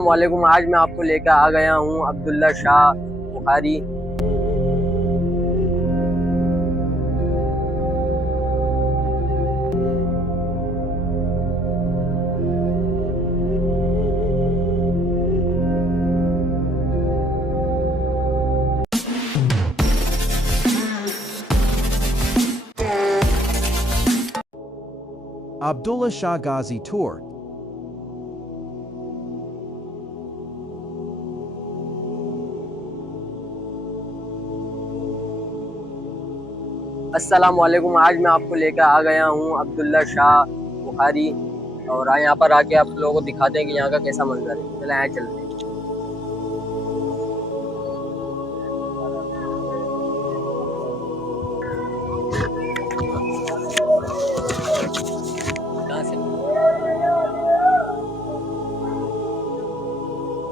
वालेकुम। आज मैं आपको लेकर आ गया हूँ Abdullah Shah Bukhari. Abdullah Shah Ghazi Tour. अस्सलाम वालेकुम। आज मैं आपको लेकर आ गया हूँ अब्दुल्ला शाह बुखारी और यहाँ पर आके आप लोगों को दिखाते हैं कि यहाँ का कैसा मंजर है। चले आए चलते हैं।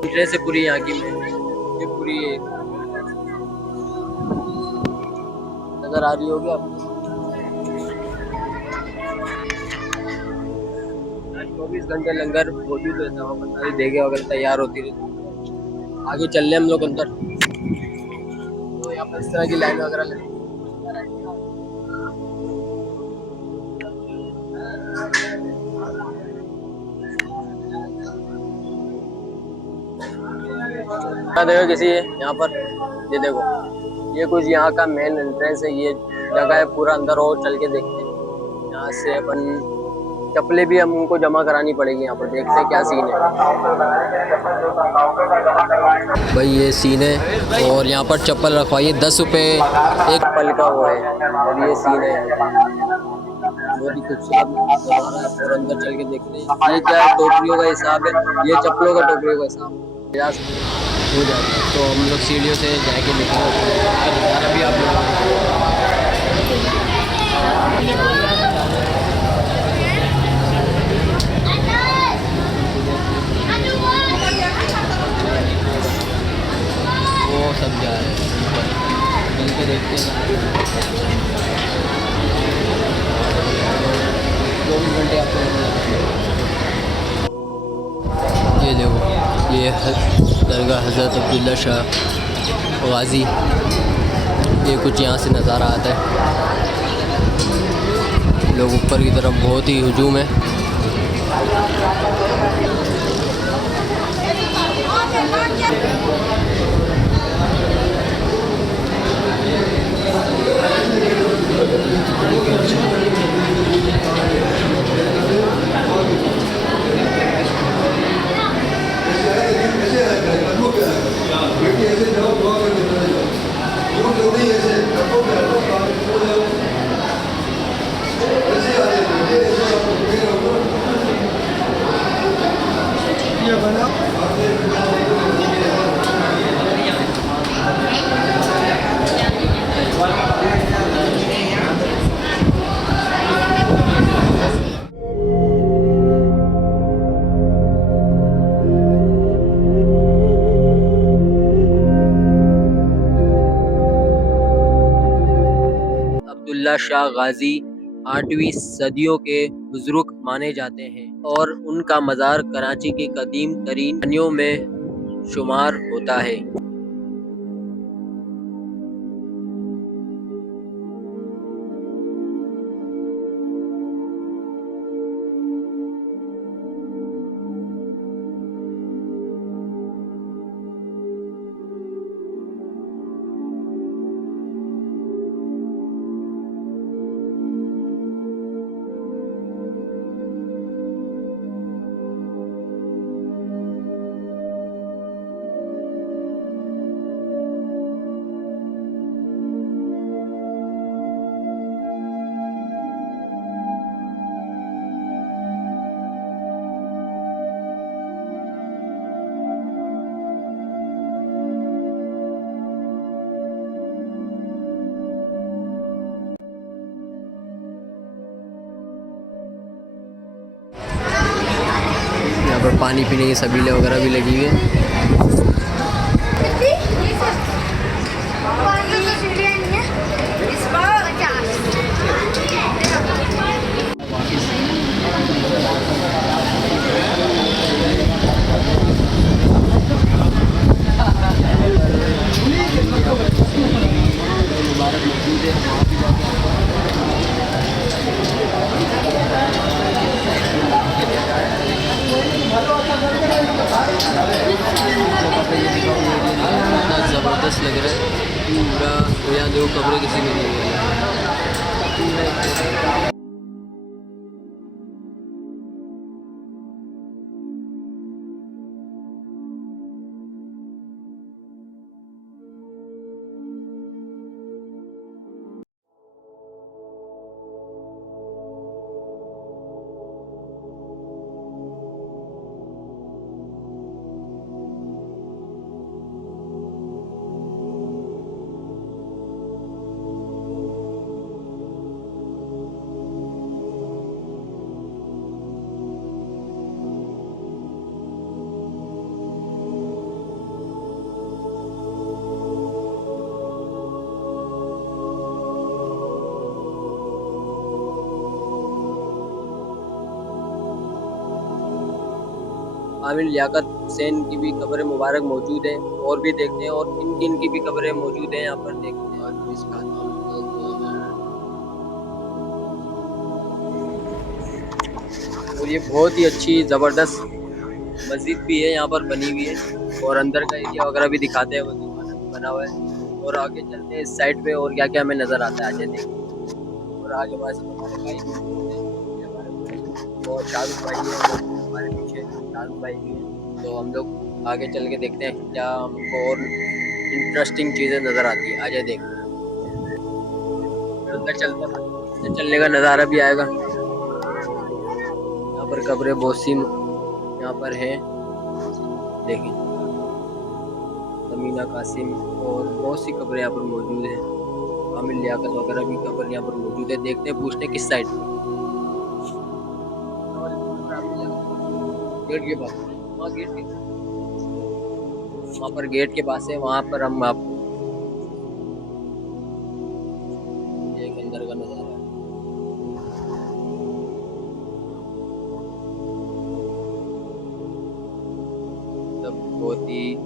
एंट्रेंस से पूरी यहाँ की ये पूरी नजर आ रही होगी आपको। 24 घंटे लंगर मौजूद रहता है, पता नहीं देखे अगर तैयार होती रहती। आगे चल रहे हम लोग अंदर, तो यहाँ पर इस तरह की लाइन वगैरह लगी। देखो किसी यहाँ पर ये देखो, ये कुछ यहाँ का मेन एंट्रेंस है। ये जगह है पूरा अंदर और चल के देखते हैं। यहाँ से अपन चप्पलें भी हम उनको जमा करानी पड़ेगी। यहाँ पर देखते हैं क्या सीन है भाई। ये सीन है और यहाँ पर चप्पल रखवाइए 10 रुपये एक पल का वो है। और ये सीन है बहुत ही खूबसूरत और अंदर चल के देखते हैं ये क्या टोकरियों का हिसाब है, ये चप्पलों का टोकरियों का हिसाब हो जाता है। तो हम लोग सीढ़ियों से जाके दिखाएंगे भी आप लोग। वो सब जा रहे हैं, चल के देखते हैं। 24 घंटे आपको ये देखो, ये दरगाह हज़रत अब्दुल्ला शाह गाज़ी। ये कुछ यहाँ से नज़ारा आता है। लोग ऊपर की तरफ बहुत ही हुजूम है। अब्दुल्ला शाह गाज़ी 8वीं सदियों के बुजुर्ग माने जाते हैं और उनका मज़ार कराची की कदीम तरीन खानियों में शुमार होता है। यहाँ पर पानी पीने की सबीलें वगैरह भी लगी हुई है। कपड़े ये दिखाओ, ये कितना ज़बरदस्त लग रहा है पूरा। यहाँ देखो कपड़े किसी में नहीं है। आमिर लियाकत हुसैन की भी कब्र मुबारक मौजूद है, और भी देखते हैं, और किन किन की भी कब्रें मौजूद हैं यहाँ पर देखते हैं। और इसका और ये बहुत ही अच्छी ज़बरदस्त मस्जिद भी है यहाँ पर बनी हुई है, और अंदर का एरिया वगैरह भी दिखाते हैं, वो बना हुआ है। और आगे चलते हैं इस साइड पे, और क्या क्या हमें नज़र आता है आगे देखते। और आगे हमारे साथ भाई और शाहरुख भाई है हमारे पीछे, शाहरुख भाई भी है। तो हम लोग आगे चल के देखते हैं क्या हमको और इंटरेस्टिंग चीज़ें नज़र आती है। आगे देखते हैं, अंदर चलते हैं, चलने का नज़ारा भी आएगा। यहाँ पर कब्रें बहुत सी यहाँ पर है, देखिए अमीना कासिम और बहुत सी कब्रें यहाँ पर मौजूद है। आमिर लियाकत वगैरह भी कब्र यहाँ पर मौजूद है। देखते हैं, पूछते हैं किस साइड पे। गेट के पास, वहाँ गेट के, वहाँ पर गेट के पास है, वहाँ पर हम आपको एक अंदर का नज़ारा है। सब बहुत ही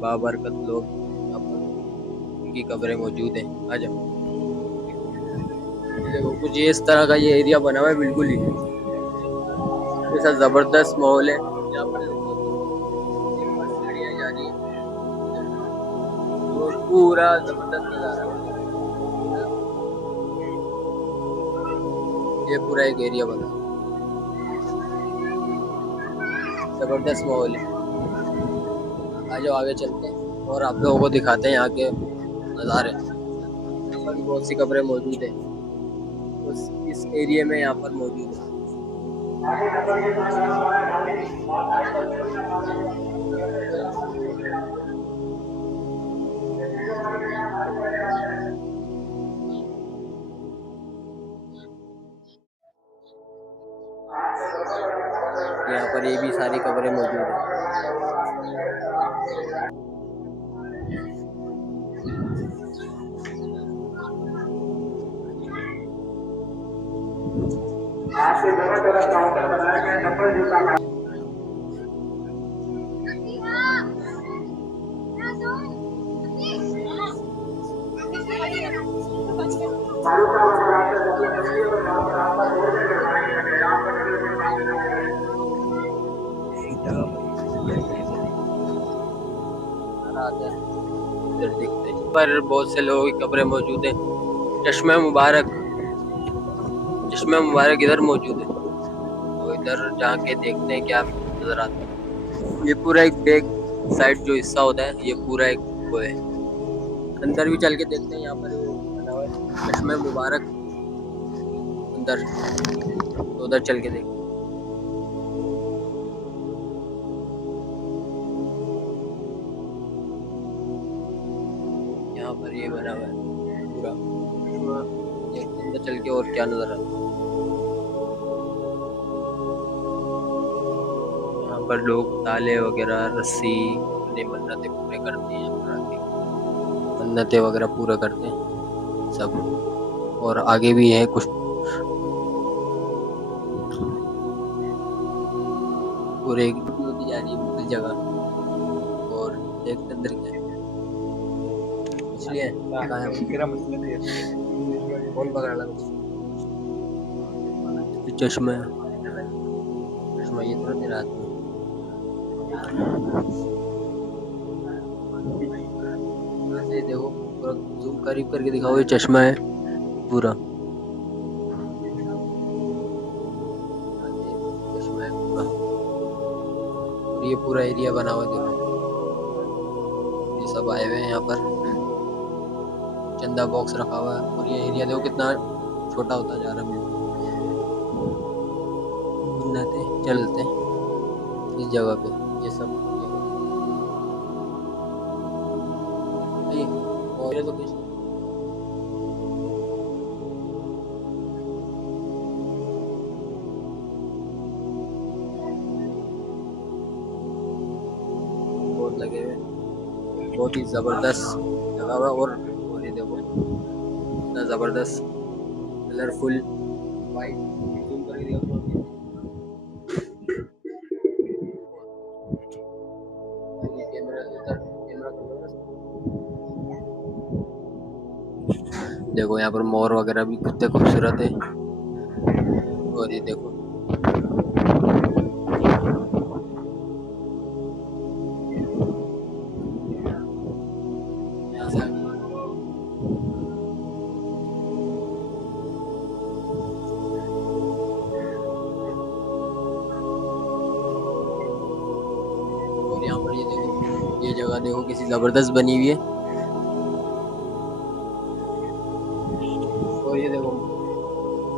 बाबरकत लोग यहाँ पर, उनकी कब्रें मौजूद हैं। आ जाओ, देखो कुछ ये इस तरह का ये एरिया बना हुआ है, बिल्कुल ही ऐसा ज़बरदस्त माहौल है यहाँ पर। सीढ़ियाँ जा रही है और पूरा ज़बरदस्त नज़ारा है। ये पूरा एक एरिया बना, ज़बरदस्त माहौल है। आ जाओ आगे चलते हैं और आप लोगों को दिखाते हैं यहाँ के नज़ारे। यहाँ पर बहुत सी कब्रें मौजूद हैं, इस एरिया में यहाँ पर मौजूद है। यहाँ पर ये भी सारी कब्रें मौजूद हैं। आपके दोनों तरफ काउंटर बनाया गया, चप्पल जूता पर बहुत से लोगों की कब्रें मौजूद हैं। चश्मा मुबारक इधर मौजूद है, तो इधर जाके देखते हैं क्या नजर आता है। ये पूरा एक बैक साइड जो हिस्सा होता है, ये पूरा एक वो है। अंदर भी चल के देखते हैं, यहाँ पर बना हुआ है चश्मा मुबारक अंदर, तो उधर चल के देखते हैं। यहाँ पर ये बना हुआ है पूरा, अंदर चल के और क्या नजर आता है। यहाँ पर लोग ताले वगैरह रस्सी अपने मन्नतें पूरे करते हैं, यहाँ पर आके मन्नतें वगैरह पूरा करते हैं सब। और आगे भी है कुछ, पूरे एक होती जा रही है बिल्कुल जगह। और एक अंदर क्या है, मछली है, कौन पकड़ रहा चश्मा ये तो तेरा हाथ में। ऐसे देखो पूरा जूम करीब करके दिखाओ, ये चश्मा है पूरा, चश्मा है पूरा, और ये पूरा एरिया बना हुआ देखो, ये सब आए हुए हैं यहाँ पर, चंदा बॉक्स रखा हुआ है, और ये एरिया देखो कितना छोटा होता जा रहा है। चलते इस जगह पे, ये सब और ये तो कुछ बहुत लगे हुए, बहुत ही जबरदस्त जगह है। और ये देखो इतना जबरदस्त कलरफुल वाइट, जूम करके दिखाओ कैमरा, कैमरा देखो यहाँ पर मोर वगैरह भी कितने खूबसूरत है। और ये देखो यहाँ से आगे और यहाँ पर ये देखो, ये जगह देखो किसी जबरदस्त बनी हुई है। और ये देखो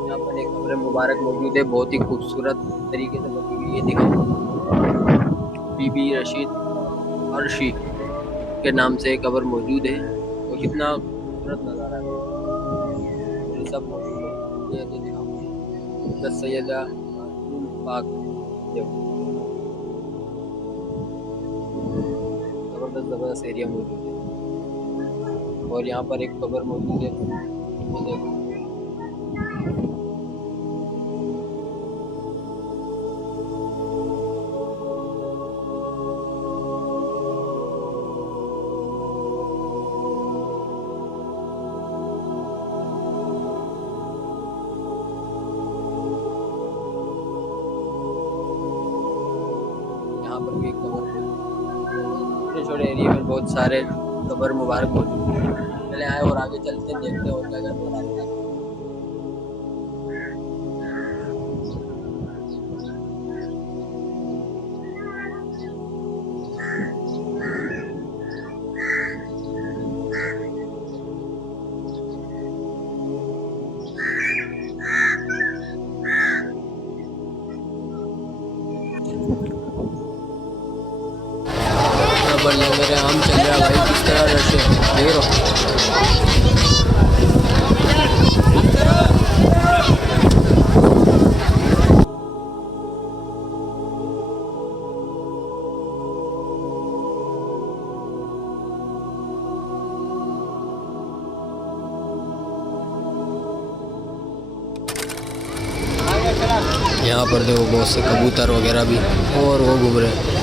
यहाँ पर एक कब्र मुबारक मौजूद है, बहुत ही खूबसूरत तरीके से बनी हुई है। देखो बीबी रशीद अर्शी के नाम से एक कब्र मौजूद है, और कितना खूबसूरत नज़ारा है। ये सब मौजूद है, ये देखो सैयदा पाक, देखो जबरदस्त एरिया मौजूद है। और यहाँ पर एक कब्र मौजूद है, ये देखो यहाँ पर भी एक कब्र, छोटे छोटे एरिया में बहुत सारे कब्र मुबारक मौजूद है। पहले आए और आगे चलते हैं, देखते हैं और क्या करते हैं। बढ़िया मेरे आम चल रहा भाई, किस तरह रश है देख रहा। यहाँ पर देखो बहुत से कबूतर वगैरह भी, और वो घूम रहे हैं।